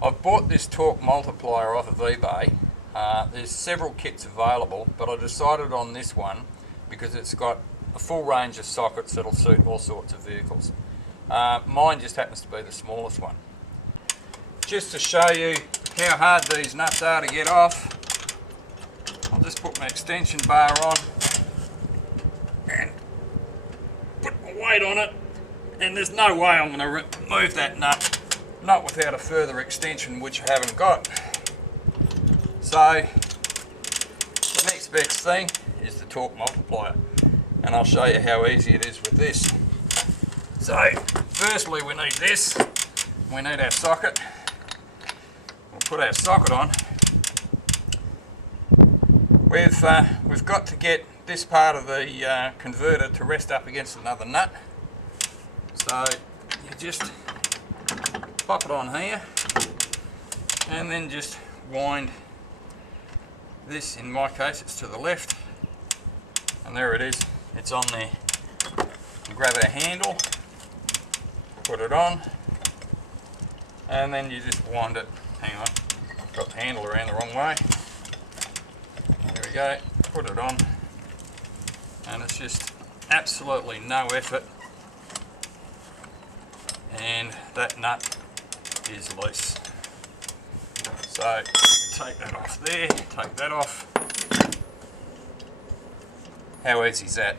I've bought this Torque Multiplier off of eBay. There's several kits available, but I decided on this one because it's got a full range of sockets that'll suit all sorts of vehicles. Mine just happens to be the smallest one. Just to show you how hard these nuts are to get off, I'll just put my extension bar on and put my weight on it, and there's no way I'm going to remove that nut, not without a further extension, which I haven't got. So the next best thing is the Torque Multiplier, and I'll show you how easy it is with this. So firstly we need this, we need our socket. We'll put our socket on. We've got to get this part of the converter to rest up against another nut. So you just pop it on here and then just wind this. In my case it's to the left, and there it is, it's on there. You grab our handle, put it on, and then you just wind it. Hang on, got the handle around the wrong way. There we go, put it on, and it's just absolutely no effort, and that nut is loose. So take that off there, take that off. How easy is that?